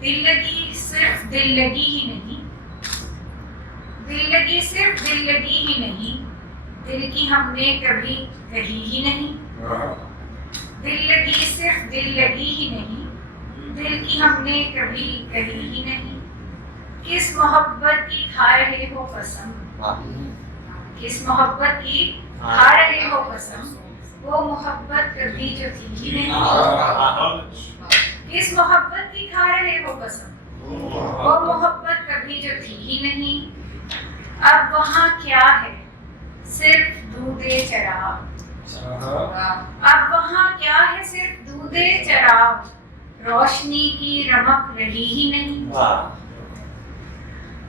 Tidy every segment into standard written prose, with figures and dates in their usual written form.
دل لگی صرف دل لگی ہی نہیں، دل لگی صرف دل لگی ہی نہیں، دل کی ہم نے کبھی کہی ہی نہیں، دل لگی صرف دل لگی ہی نہیں، دل کی ہم نے کبھی کہی ہی نہیں، کس محبت کی کھا رہے ہو قسم، کس محبت کی کھا رہے ہو قسم، وہ محبت کبھی جو تھی ہی نہیں، کس محبت کی کھا رہے ہو قسم، وہ محبت کبھی جو تھی ہی نہیں، اب وہاں کیا ہے صرف دودھ چراغ، اب وہاں کیا ہے صرف دودھ چراغ، روشنی کی رمق رہی ہی نہیں،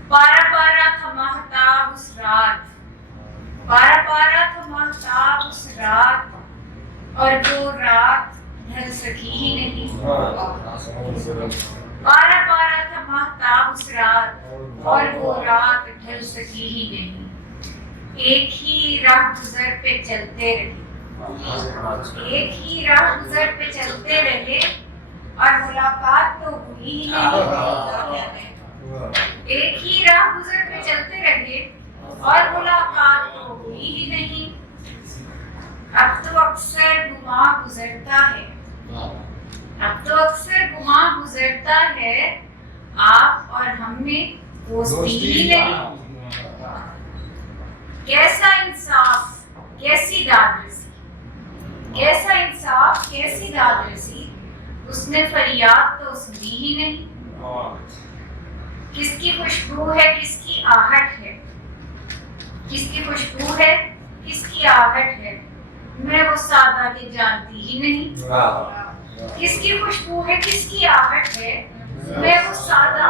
پارا پارا تھا ماہتاب اس رات، پارا پارا تھا ماہتاب اس رات، اور وہ رات ڈھل سکی ہی نہیں، پارا پارا تھا ماہتاب اس رات، اور وہ رات ڈھل سکی ہی نہیں، ایک ہی راہ گزر پہ چلتے رہے، ایک ہی راہ گزر پہ چلتے رہے، اور ملاقات تو ہوئی ہی نہیں، ایک ہی راہ گزر پہ چلتے رہے، اور ملاقات تو ہوئی ہی نہیں، اب تو اکثر گماں گزرتا ہے، اب تو اکثر گماں گزرتا ہے، آپ اور ہم میں دوستی ہی نہیں، کیسا انصاف کیسی داد رسی، کیسا انصاف کیسی داد رسی، اس نے فریاد تو سنی ہی نہیں، کس کی خوشبو ہے کس کی آہٹ ہے، کس کی خوشبو ہے کس کی آہٹ ہے، میں وہ سادہ کے جانتی ہی نہیں، کس کی خوشبو ہے کس کی آہٹ ہے، میں وہ سادہ